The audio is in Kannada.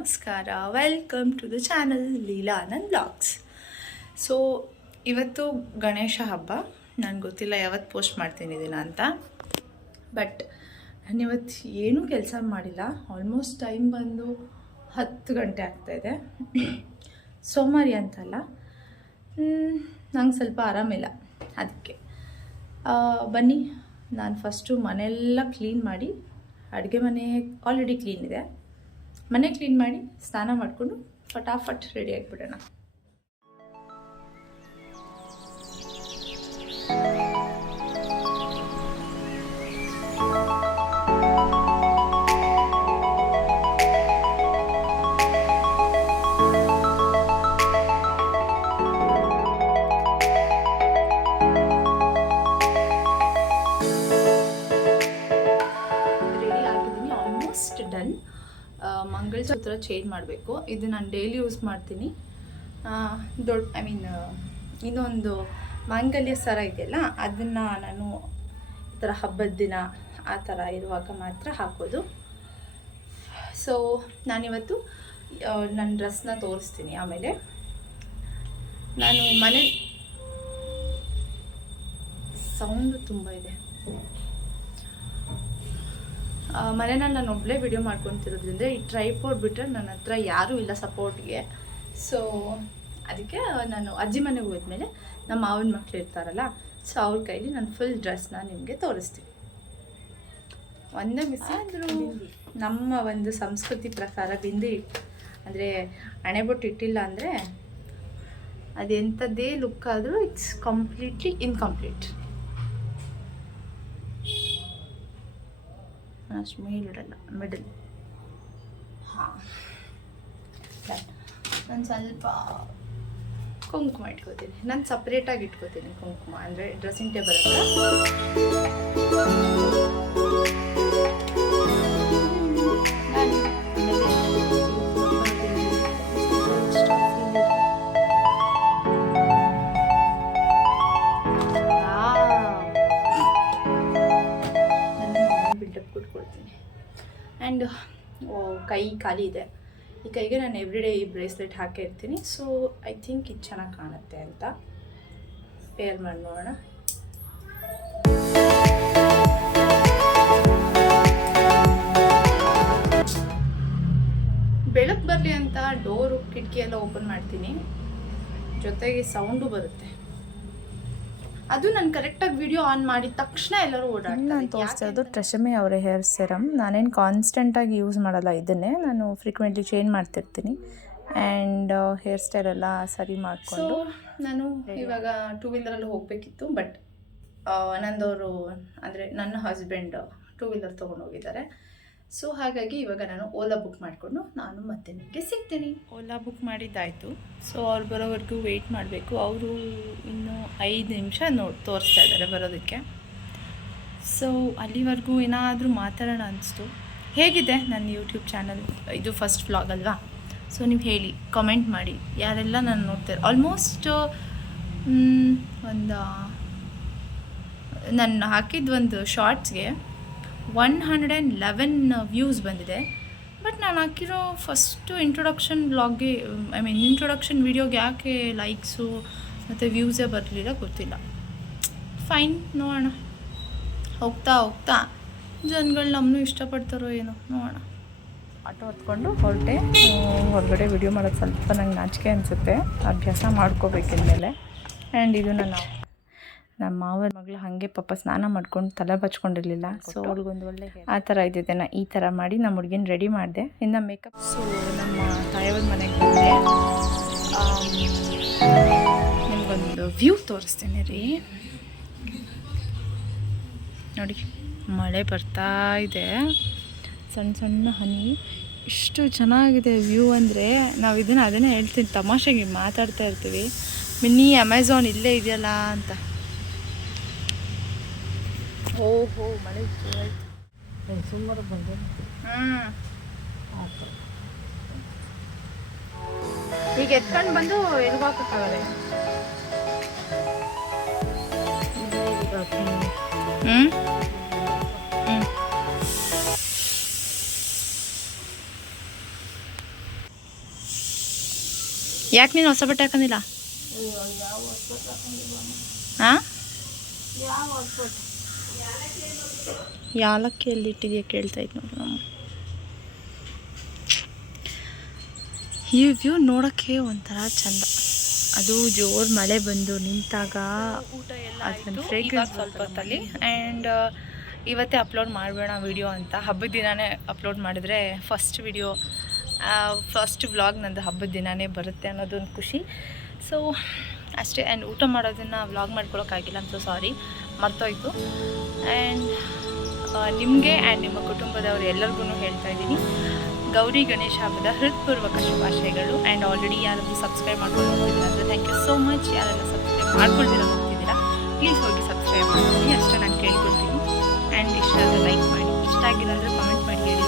ನಮಸ್ಕಾರ, welcome to the channel Leela Anand blogs. So ಇವತ್ತು ಗಣೇಶ ಹಬ್ಬ. ನನಗೆ ಗೊತ್ತಿಲ್ಲ ಯಾವತ್ತು ಪೋಸ್ಟ್ ಮಾಡ್ತೀನಿ ಇದನ್ನು ಅಂತ, ಬಟ್ ನಾನಿವತ್ತು ಏನೂ ಕೆಲಸ ಮಾಡಿಲ್ಲ. ಆಲ್ಮೋಸ್ಟ್ ಟೈಮ್ ಬಂದು 10 ಗಂಟೆ ಆಗ್ತಾಯಿದೆ. ಸೋಮವಾರ ಅಂತಲ್ಲ, ನಂಗೆ ಸ್ವಲ್ಪ ಆರಾಮಿಲ್ಲ. ಅದಕ್ಕೆ ಬನ್ನಿ, ನಾನು ಫಸ್ಟು ಮನೆಯೆಲ್ಲ ಕ್ಲೀನ್ ಮಾಡಿ, ಅಡುಗೆ ಮನೆ ಆಲ್ರೆಡಿ ಕ್ಲೀನ್ ಇದೆ, ಮನೆ ಕ್ಲೀನ್ ಮಾಡಿ ಸ್ನಾನ ಮಾಡಿಕೊಂಡು ಫಟಾಫಟ್ ರೆಡಿ ಆಗಿಬಿಡೋಣ. ರೆಡಿ ಆಗಿದ್ದೀನಿ, ಆಲ್ಮೋಸ್ಟ್ ಡನ್. ಮಂಗಳಸೂತ್ರ ಚೇಂಜ್ ಮಾಡಬೇಕು. ಇದು ನಾನು ಡೈಲಿ ಯೂಸ್ ಮಾಡ್ತೀನಿ. ಇನ್ನೊಂದು ಮಾಂಗಲ್ಯ ಸರ ಇದೆಯಲ್ಲ, ಅದನ್ನು ನಾನು ಈ ಥರ ಹಬ್ಬದ ದಿನ ಆ ಥರ ಇರುವಾಗ ಮಾತ್ರ ಹಾಕೋದು. ಸೊ ನಾನಿವತ್ತು ನನ್ನ ಡ್ರೆಸ್ನ ತೋರಿಸ್ತೀನಿ. ಆಮೇಲೆ ನಾನು ಮನೆ ಸೌಂಡು ತುಂಬ ಇದೆ. ಮನೆಯಲ್ಲಿ ನಾನು ಒಬ್ಬಳೇ ವಿಡಿಯೋ ಮಾಡ್ಕೊತಿರೋದ್ರಿಂದ ಈ ಟ್ರೈಪೋರ್ಡ್ ಬಿಟ್ಟರೆ ನನ್ನ ಹತ್ರ ಯಾರೂ ಇಲ್ಲ ಸಪೋರ್ಟ್ಗೆ. ಸೊ ಅದಕ್ಕೆ ನಾನು ಅಜ್ಜಿ ಮನೆಗೆ ಹೋದ್ಮೇಲೆ ನಮ್ಮ ಮಾವನ ಮಕ್ಳು ಇರ್ತಾರಲ್ಲ, ಸೊ ಅವ್ರ ಕೈಲಿ ನಾನು ಫುಲ್ ಡ್ರೆಸ್ನ ನಿಮಗೆ ತೋರಿಸ್ತೀನಿ. ಒಂದೇ ಮಿಸ್ ಆದರೂ ನಮ್ಮ ಒಂದು ಸಂಸ್ಕೃತಿ ಪ್ರಕಾರ ಬಿಂದಿ ಅಂದರೆ ಹಣೆಬೊಟ್ಟು ಇಟ್ಟಿಲ್ಲ ಅಂದರೆ ಅದೆಂಥದ್ದೇ ಲುಕ್ ಆದರೂ ಇಟ್ಸ್ ಕಂಪ್ಲೀಟ್ಲಿ ಇನ್ಕಂಪ್ಲೀಟ್. ಅಷ್ಟು ಮೇಲಿಡಲ್ಲ, ಮಿಡಲ್. ಹಾಂ, ನಾನು ಸ್ವಲ್ಪ ಕುಂಕುಮ ಇಟ್ಕೋತೀನಿ. ನಾನು ಸಪ್ರೇಟಾಗಿ ಇಟ್ಕೋತೀನಿ ಕುಂಕುಮ, ಅಂದರೆ ಡ್ರೆಸ್ಸಿಂಗ್ ಟೇಬಲ್ ಕೊಟ್ಕೊಡ್ತೀನಿ. ಆ್ಯಂಡ್ ಕೈ ಖಾಲಿ ಇದೆ, ಈ ಕೈಗೆ ನಾನು ಎವ್ರಿಡೇ ಈ ಬ್ರೇಸ್ಲೆಟ್ ಹಾಕೇ ಇರ್ತೀನಿ. ಸೊ ಐ ಥಿಂಕ್ ಇದು ಚೆನ್ನಾಗಿ ಕಾಣುತ್ತೆ ಅಂತ ಪೇರ್ ಮಾಡಿ ನೋಡೋಣ. ಬೆಳಕು ಬರಲಿ ಅಂತ ಡೋರು ಕಿಟಕಿ ಎಲ್ಲ ಓಪನ್ ಮಾಡ್ತೀನಿ, ಜೊತೆಗೆ ಸೌಂಡು ಬರುತ್ತೆ. ಅದು ನಾನು ಕರೆಕ್ಟಾಗಿ ವಿಡಿಯೋ ಆನ್ ಮಾಡಿದ ತಕ್ಷಣ ಎಲ್ಲರೂ ಓಡಾಡ್ತಾರೆ. ನಾನು ತೋರಿಸ್ತಾ ಇರೋದು ಟ್ರೆಸಮೆ ಅವರ ಹೇರ್ ಸೆರಮ್. ನಾನೇನು ಕಾನ್ಸ್ಟೆಂಟಾಗಿ ಯೂಸ್ ಮಾಡಲ್ಲ, ಇದನ್ನೇ ನಾನು ಫ್ರೀಕ್ವೆಂಟ್ಲಿ ಚೇಂಜ್ ಮಾಡ್ತಿರ್ತೀನಿ. ಆ್ಯಂಡ್ ಹೇರ್ ಸ್ಟೈಲ್ ಎಲ್ಲ ಸರಿ ಮಾಡಿಕೊಂಡು ನಾನು ಇವಾಗ 2 ವೀಲರಲ್ಲಿ ಹೋಗಬೇಕಿತ್ತು, ಬಟ್ ನಂದವರು ಅಂದರೆ ನನ್ನ ಹಸ್ಬೆಂಡ್ 2 ವೀಲರ್ ತೊಗೊಂಡು ಹೋಗಿದ್ದಾರೆ. ಸೊ ಹಾಗಾಗಿ ಇವಾಗ ನಾನು ಓಲಾ ಬುಕ್ ಮಾಡಿಕೊಂಡು ನಾನು ಮತ್ತೆ ನಿಮಗೆ ಸಿಗ್ತೀನಿ. ಓಲಾ ಬುಕ್ ಮಾಡಿದ್ದಾಯಿತು. ಸೊ ಅವ್ರು ಬರೋವರೆಗೂ ವೆಯ್ಟ್ ಮಾಡಬೇಕು. ಅವರು ಇನ್ನೂ 5 ನಿಮಿಷ ತೋರಿಸ್ತಾ ಇದ್ದಾರೆ ಬರೋದಕ್ಕೆ. ಸೊ ಅಲ್ಲಿವರೆಗೂ ಏನಾದರೂ ಮಾತಾಡೋಣ ಅನಿಸ್ತು. ಹೇಗಿದೆ ನನ್ನ ಯೂಟ್ಯೂಬ್ ಚಾನಲ್? ಇದು ಫಸ್ಟ್ ವ್ಲಾಗ್ ಅಲ್ವಾ? ಸೊ ನೀವು ಹೇಳಿ, ಕಮೆಂಟ್ ಮಾಡಿ ಯಾರೆಲ್ಲ ನಾನು ನೋಡ್ತಾರೆ. ಆಲ್ಮೋಸ್ಟ್ ನಾನು ಹಾಕಿದ ಒಂದು ಶಾರ್ಟ್ಸ್ಗೆ 111 ವ್ಯೂಸ್ ಬಂದಿದೆ. ಬಟ್ ನಾನು ಹಾಕಿರೋ ಫಸ್ಟು ಇಂಟ್ರೊಡಕ್ಷನ್ ವ್ಲಾಗ್ಗೆ, ಇಂಟ್ರೊಡಕ್ಷನ್ ವೀಡಿಯೋಗೆ ಯಾಕೆ ಲೈಕ್ಸು ಮತ್ತು ವ್ಯೂಸೇ ಬರಲಿಲ್ಲ ಗೊತ್ತಿಲ್ಲ. ಫೈನ್, ನೋಡೋಣ. ಹೋಗ್ತಾ ಹೋಗ್ತಾ ಜನಗಳು ನಮ್ಮನ್ನು ಇಷ್ಟಪಡ್ತಾರೋ ಏನೋ, ನೋಡೋಣ. ಆಟೋ ಹತ್ಕೊಂಡು ಹೊರಟೆ. ಹೊರಗಡೆ ವಿಡಿಯೋ ಮಾಡೋದು ಸ್ವಲ್ಪ ನಂಗೆ ನಾಚಿಕೆ ಅನಿಸುತ್ತೆ, ಅಭ್ಯಾಸ ಮಾಡ್ಕೋಬೇಕಿದ್ಮೇಲೆ. ಆ್ಯಂಡ್ ಇದು ನಮ್ಮ ಮಾವನ ಮಗಳು ಹಾಗೆ ಪಾಪ ಸ್ನಾನ ಮಾಡ್ಕೊಂಡು ತಲೆ ಬಚ್ಕೊಂಡಿರಲಿಲ್ಲ. ಸೊ ಅವ್ಳಿಗೊಂದು ಒಳ್ಳೆ ಆ ಥರ ಇದ್ದಿದ್ದೆ. ನಾನು ಈ ಥರ ಮಾಡಿ ನಮ್ಮ ಹುಡುಗಿನ ರೆಡಿ ಮಾಡಿದೆ. ಇನ್ನು ಮೇಕಪ್. ಸೊ ನಮ್ಮ ತಾಯಿಯವ್ರ ಮನೆಗೆ ಬಂದೆ. ನಿಮಗೊಂದು ವ್ಯೂ ತೋರಿಸ್ತೀನಿ ರೀ, ನೋಡಿ. ಮಳೆ ಬರ್ತಾ ಇದೆ, ಸಣ್ಣ ಸಣ್ಣ ಹನಿ. ಇಷ್ಟು ಚೆನ್ನಾಗಿದೆ ವ್ಯೂ ಅಂದರೆ. ನಾವು ಅದನ್ನೇ ಹೇಳ್ತೀನಿ, ತಮಾಷೆಗೆ ಮಾತಾಡ್ತಾ ಇರ್ತೀವಿ, ಮಿನಿ ಅಮೆಝಾನ್ ಇಲ್ಲೇ ಇದೆಯಲ್ಲ ಅಂತ. ಓಹೋ, ಮಳೆ ಆಯ್ತು ಸುಮಾರು ಬಂದೆ. ಈಗ ಎತ್ಕೊಂಡು ಬಂದು ಎಲ್ಗೆ ಹಾಕೋಕ್ಕಾಗಲ್ಲ. ಯಾಕೆ ನೀನು ಹೊಸ ಬಟ್ಟೆ ಹಾಕೊಂಡಿಲ್ಲ? ಹಾಂ, ಯಾಲಕ್ಕಿ ಎಲ್ಲಿ ಇಟ್ಟಿದೆಯಾ ಕೇಳ್ತಾ ಇತ್ತು ನೋಡಿ ನಮ್ಮ. ಈ ವ್ಯೂ ನೋಡೋಕ್ಕೆ ಒಂಥರ ಚಂದ. ಅದು ಜೋರು ಮಳೆ ಬಂದು ನಿಂತಾಗ ಊಟ ಎಲ್ಲ ಆಯಿತು ಸ್ವಲ್ಪ ಹೊತ್ತಲ್ಲಿ. ಆ್ಯಂಡ್ ಇವತ್ತೇ ಅಪ್ಲೋಡ್ ಮಾಡಬೇಡ ವಿಡಿಯೋ ಅಂತ, ಹಬ್ಬದ ದಿನವೇ ಅಪ್ಲೋಡ್ ಮಾಡಿದ್ರೆ ಫಸ್ಟ್ ವ್ಲಾಗ್ ನಂದು ಹಬ್ಬದ ದಿನವೇ ಬರುತ್ತೆ ಅನ್ನೋದೊಂದು ಖುಷಿ. ಸೊ ಅಷ್ಟೇ. ಆ್ಯಂಡ್ ಊಟ ಮಾಡೋದನ್ನು ವ್ಲಾಗ್ ಮಾಡ್ಕೊಳೋಕ್ಕಾಗಿಲ್ಲ, ಅಂತ ಸಾರಿ, ಮರ್ತೋಯ್ತು. ಆ್ಯಂಡ್ ನಿಮಗೆ ಆ್ಯಂಡ್ ನಿಮ್ಮ ಕುಟುಂಬದವರು ಎಲ್ಲರಿಗೂ ಹೇಳ್ತಾ ಇದ್ದೀನಿ ಗೌರಿ ಗಣೇಶ ಹಬ್ಬದ ಹೃತ್ಪೂರ್ವಕ ಶುಭಾಶಯಗಳು. ಆ್ಯಂಡ್ ಆಲ್ರೆಡಿ ಯಾರಾದರೂ ಸಬ್ಸ್ಕ್ರೈಬ್ ಮಾಡ್ಕೊಂಡು ಹೋಗ್ತಿದ್ದೀರಾ ಅಂದರೆ ಥ್ಯಾಂಕ್ ಯು ಸೋ ಮಚ್. ಯಾರೆಲ್ಲ ಸಬ್ಸ್ಕ್ರೈಬ್ ಮಾಡ್ಕೊಳ್ತೀರಾ ಹೋಗ್ತಿದ್ದೀರಾ ಪ್ಲೀಸ್ ಹೋಗಿ ಸಬ್ಸ್ಕ್ರೈಬ್ ಮಾಡ್ತೀನಿ, ಅಷ್ಟೇ ನಾನು ಕೇಳ್ಕೊಳ್ತೀನಿ. ಆ್ಯಂಡ್ ಇಷ್ಟ ಆದರೆ ಲೈಕ್ ಮಾಡಿ, ಇಷ್ಟ ಆಗಿಲ್ಲ ಅಂದರೆ ಕಮೆಂಟ್ ಮಾಡಿ ಹೇಳಿ.